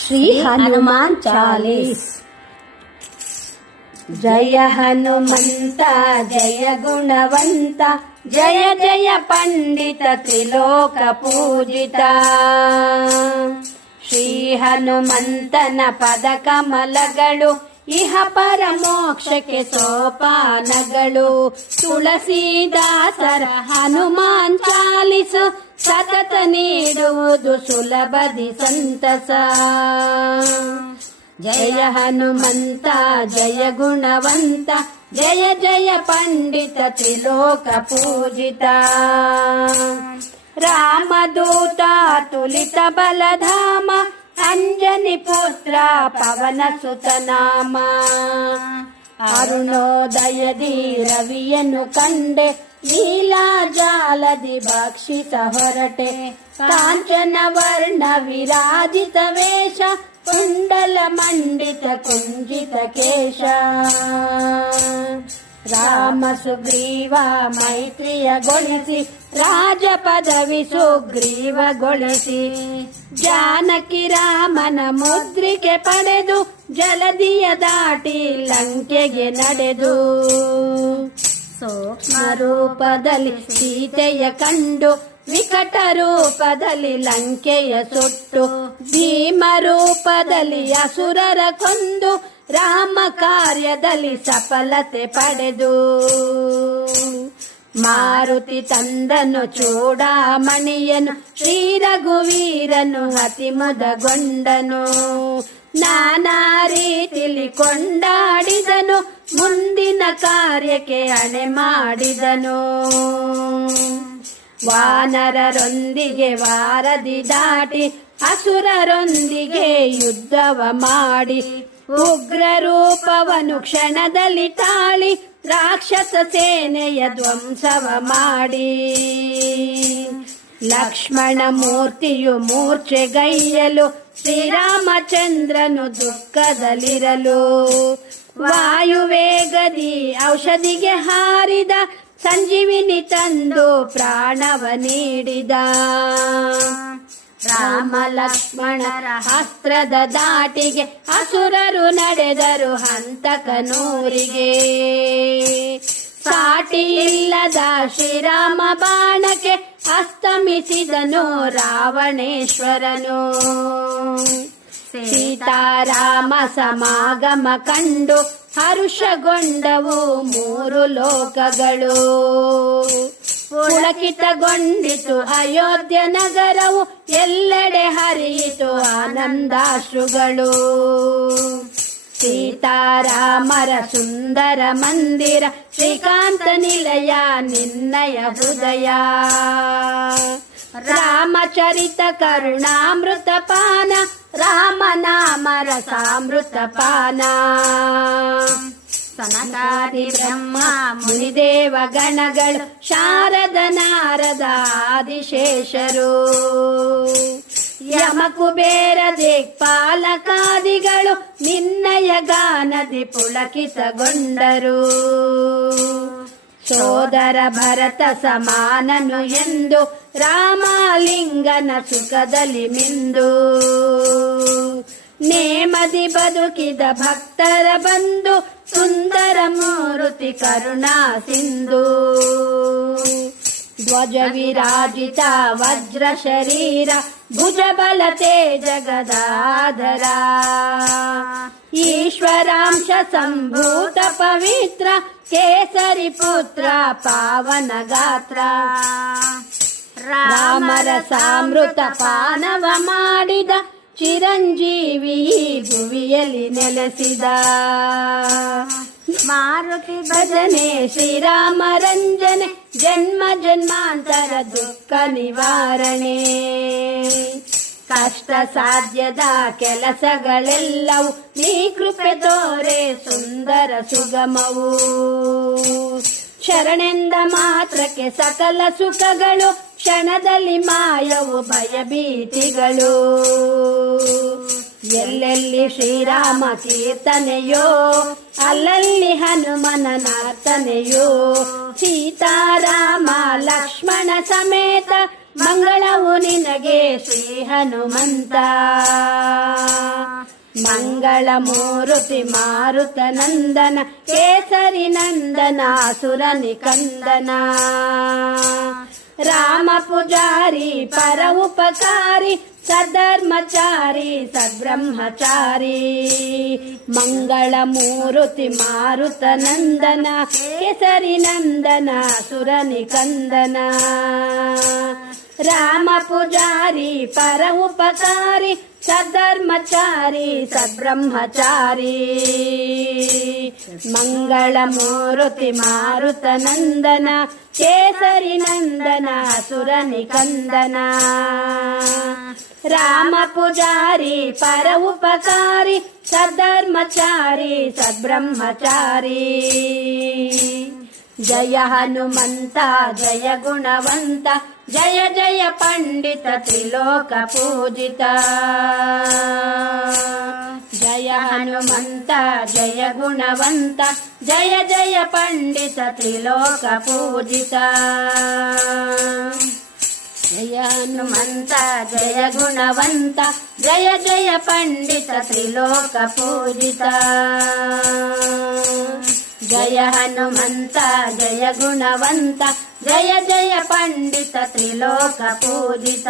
श्री हनुमान चालीस। जय हनुमंत जय गुणवंत, जय जय पंडित त्रिलोक पूजिता। ಶ್ರೀ ಹನುಮಂತನ ಪದ ಕಮಲಗಳು ಇಹ ಪರ ಮೋಕ್ಷಕ್ಕೆ ಸೋಪಾನಗಳು. ತುಳಸೀದಾಸರ ಹನುಮಾನ್ ಚಾಲಿಸು ಸತತ ನೀಡುವುದು ಸುಲಭದಿ ಸಂತಸ. ಜಯ ಹನುಮಂತ ಜಯ ಗುಣವಂತ, ಜಯ ಜಯ ಪಂಡಿತ ತ್ರಿಲೋಕ ಪೂಜಿತ. ರಾಮದೂತ ತುಲಿತ ಬಲಧಾಮ, ಅಂಜನಿ ಪುತ್ರ ಪವನ ಸುತ ನಾಮ. ಅರುಣೋದಯದಿ ರವಿಯನ್ನು ಕಂಡೆ, ಲೀಲಾ ಜಾಲದಿ ಭಕ್ಷಿಸ ಹೊರಟೆ. ಕಾಂಚನ ವರ್ಣ ವಿರಾಜಿತ ವೇಷ, ಕುಂಡಲ ಮಂಡಿತ ಕುಂಜಿತ ಕೇಶ. ರಾಮ ಸುಗ್ರೀವ ಮೈತ್ರಿಯಗೊಳಿಸಿ, ರಾಜ ಪದವಿ ಸುಗ್ರೀವಗೊಳಿಸಿ. ಜಾನಕಿ ರಾಮನ ಮುದ್ರಿಕೆ ಪಡೆದು, ಜಲದಿಯ ದಾಟಿ ಲಂಕೆಗೆ ನಡೆದು. ಸೂಕ್ಷ್ಮ ರೂಪದಲ್ಲಿ ಸೀತೆಯ ಕಂಡು, ವಿಕಟ ರೂಪದಲ್ಲಿ ಲಂಕೆಯ ಸುಟ್ಟು. ಭೀಮ ರೂಪದಲ್ಲಿ ಅಸುರರ ಕೊಂದು, ರಾಮ ಕಾರ್ಯದಲ್ಲಿ ಸಫಲತೆ ಪಡೆದು. ಮಾರುತಿ ತಂದನು ಚೂಡಾಮಣಿಯನು, ಶ್ರೀ ರಘುವೀರನು ಅತಿ ಮುದಗೊಂಡನು. ನಾನಾ ರೀತಿಲಿ ಕೊಂಡಾಡಿದನು, ಮುಂದಿನ ಕಾರ್ಯಕ್ಕೆ ಅಣೆ ಮಾಡಿದನು. ವಾನರರೊಂದಿಗೆ ವಾರದಿ ದಾಟಿ, ಅಸುರರೊಂದಿಗೆ ಯುದ್ಧವ ಮಾಡಿ. ಉಗ್ರ ರೂಪವನು ಕ್ಷಣದಲ್ಲಿ ತಾಳಿ, ರಾಕ್ಷಸ ಸೇನೆಯ ಧ್ವಂಸವ ಮಾಡಿ. ಲಕ್ಷ್ಮಣ ಮೂರ್ತಿಯು ಮೂರ್ಛೆಗೈಯಲು, ಶ್ರೀರಾಮಚಂದ್ರನು ದುಃಖದಲ್ಲಿರಲು. ವಾಯುವೇಗದಿ ಔಷಧಿಗೆ ಹಾರಿದ, ಸಂಜೀವಿನಿ ತಂದು ಪ್ರಾಣವ ನೀಡಿದ. ರಾಮ ಲಕ್ಷ್ಮಣರ ಅಸ್ತ್ರದ ದಾಟಿಗೆ, ಅಸುರರು ನಡೆದರು ಹಂತಕನೂರಿಗೆ. ಸಾಟಿ ಇಲ್ಲದ ಶ್ರೀರಾಮ ಬಾಣಕ್ಕೆ, ಅಸ್ತಮಿಸಿದನು ರಾವಣೇಶ್ವರನು. ಸೀತಾರಾಮ ಸಮಾಗಮ ಕಂಡು, ಹರುಷಗೊಂಡವು ಮೂರು ಲೋಕಗಳು. ಪುಳಕಿತಗೊಂಡಿತು ಅಯೋಧ್ಯ ನಗರವು, ಎಲ್ಲೆಡೆ ಹರಿಯಿತು ಆನಂದಾಶ್ರುಗಳು. ಸೀತಾರಾಮರ ಸುಂದರ ಮಂದಿರ, ಶ್ರೀಕಾಂತ ನಿಲಯ ನಿನ್ನಯ ಹೃದಯ. ರಾಮಚರಿತ ಕರುಣಾಮೃತ ಪಾನ, ರಾಮನಾಮ ರಸಾಮೃತ ಪಾನ. ಸನಕಾದಿ ಬ್ರಹ್ಮ ಮುನಿದೇವ ಗಣಗಳು, ಶಾರದ ನಾರದ ಆದಿಶೇಷರು. ಯಮ ಕುಬೇರ ದಿಕ್ಪಾಲಕಾದಿಗಳು, ನಿನ್ನಯ ಗಾನದಿ ಪುಳಕಿತಗೊಂಡರು. ಸೋದರ ಭರತ ಸಮಾನನು ಎಂದು, ರಾಮಲಿಂಗನ ಸುಖದಲ್ಲಿ ಮಿಂದು. ನೇಮದಿ ಬದುಕಿದ ಭಕ್ತರ ಬಂಧು, ಸುಂದರ ಮೂರುತಿ ಕರುಣಾ ಸಿಂಧು. ಧ್ವಜ ವಿರಾಜಿತ ವಜ್ರ ಶರೀರ, ಭುಜಬಲ ತೇಜ ಗದಾಧರ. ಈಶ್ವರಾಂಶ ಸಂಭೂತ ಪವಿತ್ರ, ಕೇಸರಿ ಪುತ್ರ ಪಾವನ ಗಾತ್ರ. ರಾಮರಸಾಮೃತ ಪಾನವ ಮಾಡಿದ, ಚಿರಂಜೀವಿ ಭುವಿಯಲ್ಲಿ ನೆಲೆಸಿದ. ಮಾರುತಿ ಭಜನೆ ಶ್ರೀರಾಮ ರಂಜನೆ, ಜನ್ಮ ಜನ್ಮಾಂತರ ದುಃಖ ನಿವಾರಣೆ. ಕಷ್ಟ ಸಾಧ್ಯದ ಕೆಲಸಗಳೆಲ್ಲವೂ, ನೀ ಕೃಪೆ ತೋರೆ ಸುಂದರ ಸುಗಮವು. ಶರಣೆಂದ ಮಾತ್ರಕ್ಕೆ ಸಕಲ ಸುಖಗಳು, ಕ್ಷಣದಲ್ಲಿ ಮಾಯವು ಭಯಭೀತಿಗಳು. ಎಲ್ಲೆಲ್ಲಿ ಶ್ರೀರಾಮ ಕೀರ್ತನೆಯೋ, ಅಲ್ಲಲ್ಲಿ ಹನುಮನ ನಾರ್ತನೆಯೋ. ಸೀತಾರಾಮ ಲಕ್ಷ್ಮಣ ಸಮೇತ, ಮಂಗಳವು ನಿನಗೆ ಶ್ರೀ ಹನುಮಂತ. ಮಂಗಳ ಮೂರುತಿ ಮಾರುತ ನಂದನ ಕೇಸರಿ ನಂದನ ಸುರ ನಿಕಂದನ ರಾಮ ಪೂಜಾರಿ ಪರ ಉಪಕಾರಿ ಸಧರ್ಮಚಾರಿ ಸದ್ಬ್ರಹ್ಮಚಾರಿ ಮಂಗಳ ಮೂರುತಿ ಮಾರುತ ನಂದನ ಕೇಸರಿ ನಂದನ ಸುರ ನಿಕಂದನ ರಾಮ ಪೂಜಾರಿ ಪರ ಉಪಕಾರಿ ಸಧರ್ಮಚಾರಿ ಸದ್ಬ್ರಹ್ಮಚಾರಿ ಮಂಗಳ ಮೂರುತಿ ಮಾರುತ ನಂದನ ಕೇಸರಿ ನಂದನ ಸುರ ನಿಕಂದನ ರಾಮ ಪೂಜಾರಿ ಪರ ಉಪಕಾರಿ ಸಧರ್ಮಚಾರಿ ಸದ್ಬ್ರಹ್ಮಚಾರಿ ಜಯ ಹನುಮಂತ ಜಯ ಗುಣವಂತ ಜಯ ಜಯ ಪಂಡಿತ ತ್ರಿಲೋಕ ಪೂಜಿತ ಜಯ ಹನುಮಂತ ಜಯ ಗುಣವಂತ ಜಯ ಜಯ ಪಂಡಿತ ತ್ರಿಲೋಕ ಪೂಜಿತ ಜಯ ಹನುಮಂತ ಜಯ ಗುಣವಂತ ಜಯ ಜಯ ಪಂಡಿತ ತ್ರಿಲೋಕ ಪೂಜಿತ ಜಯ ಹನುಮಂತ ಜಯ ಗುಣವಂತ ಜಯ ಜಯ ಪಂಡಿತ ತ್ರಿಲೋಕ ಪೂಜಿತ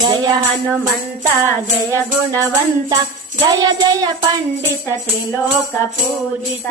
ಜಯ ಹನುಮಂತ ಜಯ ಗುಣವಂತ ಜಯ ಜಯ ಪಂಡಿತ ತ್ರಿಲೋಕ ಪೂಜಿತ